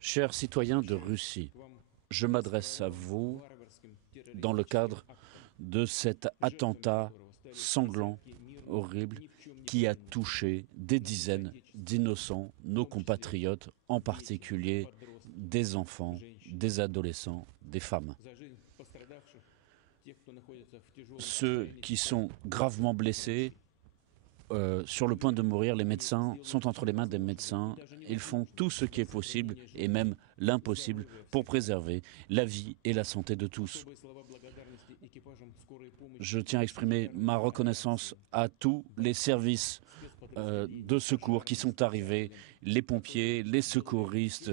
Chers citoyens de Russie, je m'adresse à vous dans le cadre de cet attentat sanglant, horrible, qui a touché des dizaines d'innocents, nos compatriotes, en particulier des enfants, des adolescents, des femmes. Ceux qui sont gravement blessés, sur le point de mourir, les médecins sont entre les mains des médecins. Ils font tout ce qui est possible et même l'impossible pour préserver la vie et la santé de tous. Je tiens à exprimer ma reconnaissance à tous les services de secours qui sont arrivés, les pompiers, les secouristes,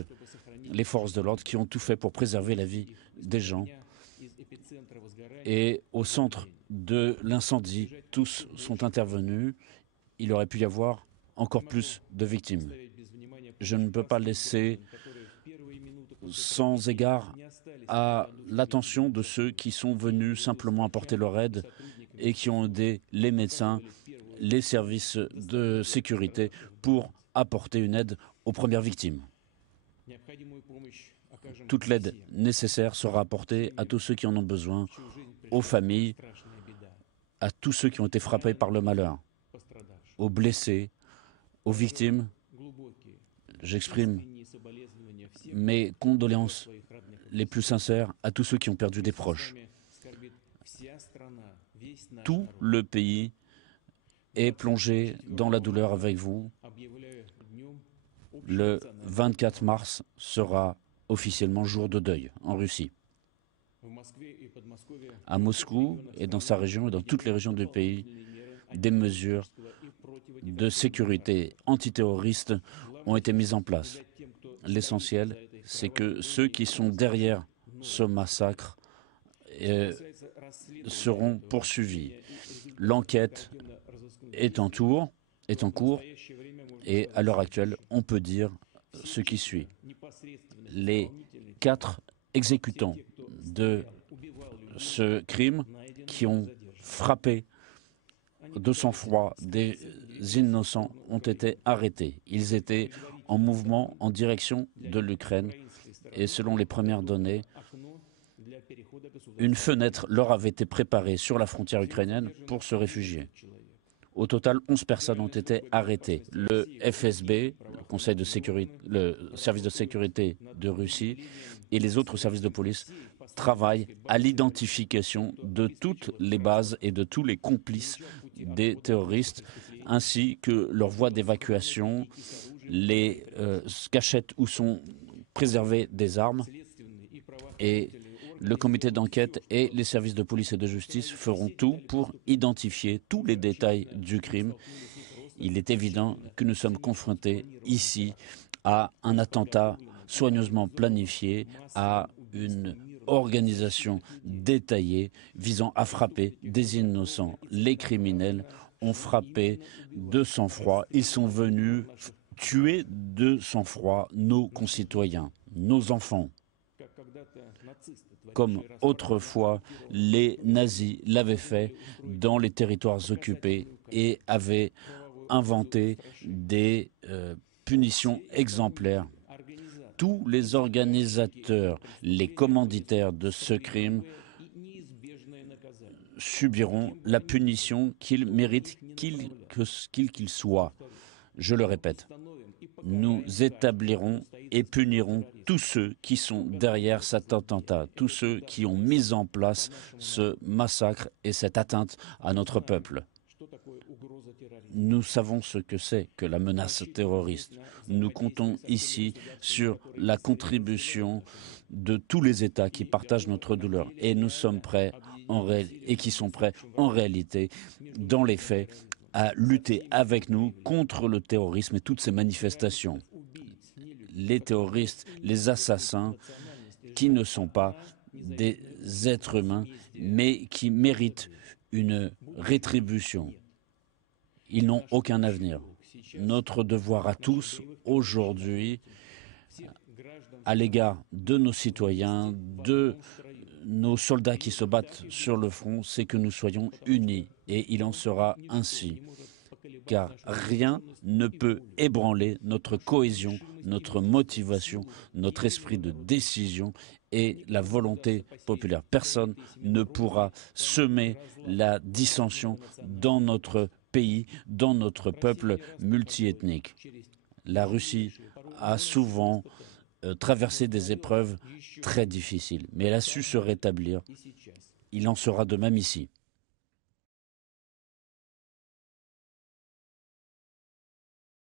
les forces de l'ordre qui ont tout fait pour préserver la vie des gens. Et au centre de l'incendie, tous sont intervenus. Il aurait pu y avoir encore plus de victimes. Je ne peux pas laisser sans égard à l'attention de ceux qui sont venus simplement apporter leur aide et qui ont aidé les médecins, les services de sécurité pour apporter une aide aux premières victimes. Toute l'aide nécessaire sera apportée à tous ceux qui en ont besoin, aux familles, à tous ceux qui ont été frappés par le malheur, aux blessés, aux victimes. J'exprime mes condoléances les plus sincères à tous ceux qui ont perdu des proches. Tout le pays est plongé dans la douleur avec vous. Le 24 mars sera officiellement jour de deuil en Russie. À Moscou et dans sa région et dans toutes les régions du pays, des mesures de sécurité antiterroriste ont été mises en place. L'essentiel, c'est que ceux qui sont derrière ce massacre seront poursuivis. L'enquête est en cours et à l'heure actuelle, on peut dire ce qui suit. Les 4 exécutants de ce crime qui ont frappé de sang-froid des innocents ont été arrêtés. Ils étaient en mouvement en direction de l'Ukraine et selon les premières données, une fenêtre leur avait été préparée sur la frontière ukrainienne pour se réfugier. Au total, 11 personnes ont été arrêtées. Le FSB, le service de sécurité de Russie, et les autres services de police travaillent à l'identification de toutes les bases et de tous les complices des terroristes, ainsi que leurs voies d'évacuation, les cachettes où sont préservées des armes. Et le comité d'enquête et les services de police et de justice feront tout pour identifier tous les détails du crime. Il est évident que nous sommes confrontés ici à un attentat soigneusement planifié, à une organisation détaillée visant à frapper des innocents. Les criminels ont frappé de sang-froid. Ils sont venus tuer de sang-froid nos concitoyens, nos enfants, comme autrefois les nazis l'avaient fait dans les territoires occupés et avaient inventé des punitions exemplaires. Tous les organisateurs, les commanditaires de ce crime subiront la punition qu'ils méritent, qu'ils soient. Je le répète, nous établirons et punirons tous ceux qui sont derrière cet attentat, tous ceux qui ont mis en place ce massacre et cette atteinte à notre peuple. Nous savons ce que c'est que la menace terroriste. Nous comptons ici sur la contribution de tous les États qui partagent notre douleur et nous sommes prêts et qui sont prêts en réalité, dans les faits, à lutter avec nous contre le terrorisme et toutes ces manifestations. Les terroristes, les assassins, qui ne sont pas des êtres humains, mais qui méritent une rétribution. Ils n'ont aucun avenir. Notre devoir à tous, aujourd'hui, à l'égard de nos citoyens, de nos soldats qui se battent sur le front, c'est que nous soyons unis. Et il en sera ainsi. car rien ne peut ébranler notre cohésion, notre motivation, notre esprit de décision et la volonté populaire. Personne ne pourra semer la dissension dans notre pays, dans notre peuple multiethnique. La Russie a souvent traversé des épreuves très difficiles, mais elle a su se rétablir. Il en sera de même ici.